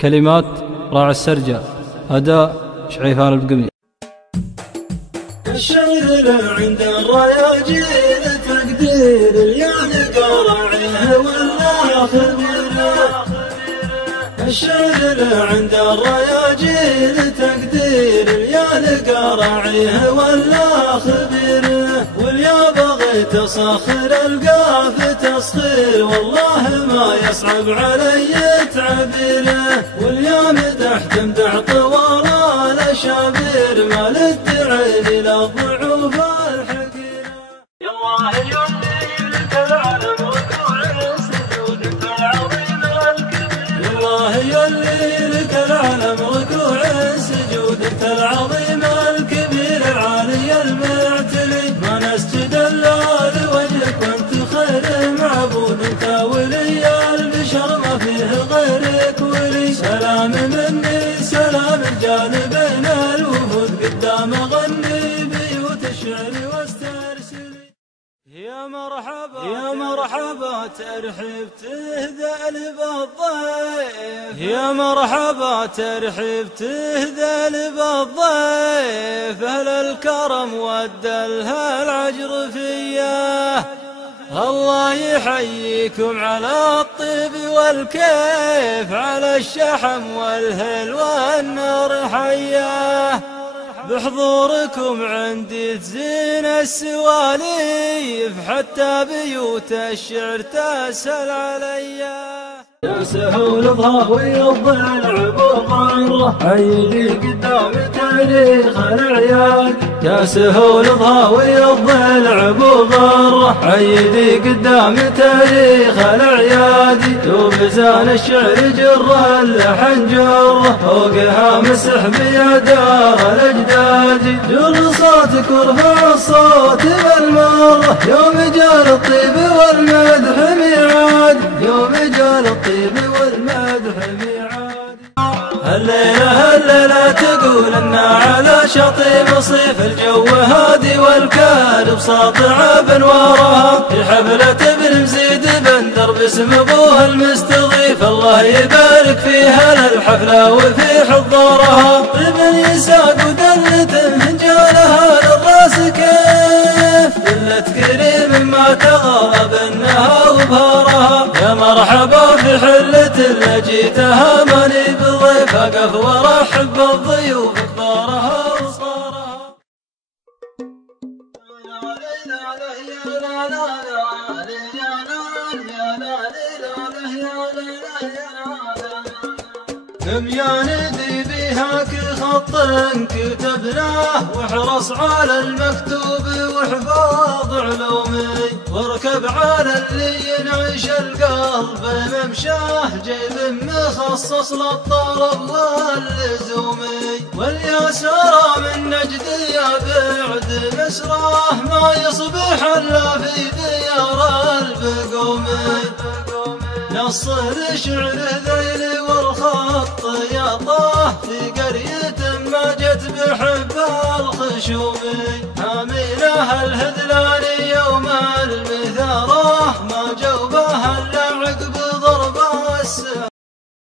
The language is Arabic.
كلمات راعي السرجة، أداء شعيفان البقمي. الشعر عند الرياجيل تقدير اليان قرعه والله خبيره. الشعر عند الرياجيل تقدير اليان قرعه والله خبيره. واليا بغيت اصخر القاف تسخير والله ما يصعب علي تعبيره. واليا مدحت مدح طوال الاشابير ما للدعي للضعوف الحقيره. يا الله يولي لك العلم ركوع سجودك العظيم الكبير. يا الله يولي لك العلم ركوع سجودك العظيم الكبير. العالي المعتلي ما نسجد الا لوجهك وانت خير معبود. انت ولي البشر ما فيه غيرك ولي. سلام مني سلام الجانبين الوفود قدام غني بيوت الشعر واسترسلي. يا مرحبا يا مرحبا ترحيب تهدأ بالضيف. يا مرحبا ترحيب تهدأ بالضيف. أهل الكرم والدلها العجر فيه. الله يحييكم على الطيب والكيف. على الشحم والهل والنار حياه. بحضوركم عندي تزين السواليف. حتى بيوت الشعر تسهل عليا. يا سهول ضاوي الضلع بغره عيدي قدام تاريخ العياد. يا سهول ضاوي الضلع بغره عيدي قدام تاريخ العياد. وبزان الشعر جره اللحن جره فوقها مسح بيدار الاجداد. جر صوتك وارفع الصوت بالمره يوم جال الطيب والمدح ميعاد. يوم جال الطيب والمدح ميعاد. هالليلة تقول إنا على شطيب مصيف. الجو هادي والكارب ساطع بنوارها. في حفلة ابن مزيد بندر باسم ابوه المستضيف. الله يبارك فيها للحفلة وفي حضورها. طيب يساق ودلة فنجانها للراس كيف. دلة كريم ما تغاب انها وبهارها. يا مرحبا في حلة اللي جيتها ماني بالضيف. اقف وارحب بالضيوف كبارها وصغارها. يا ندي بهاك خط كتبناه. واحرص على المكتوب واحفظ علومي. واركب على اللي ينعش القلب ممشاه. جيب مخصص للطلب واللزومي. واليسرى من نجد يا بعد مسراه. ما يصبح الا في ديار البقومي. نص الشعر ذيل والخط يا طاه. في قرية ما جت بحب الخشوم.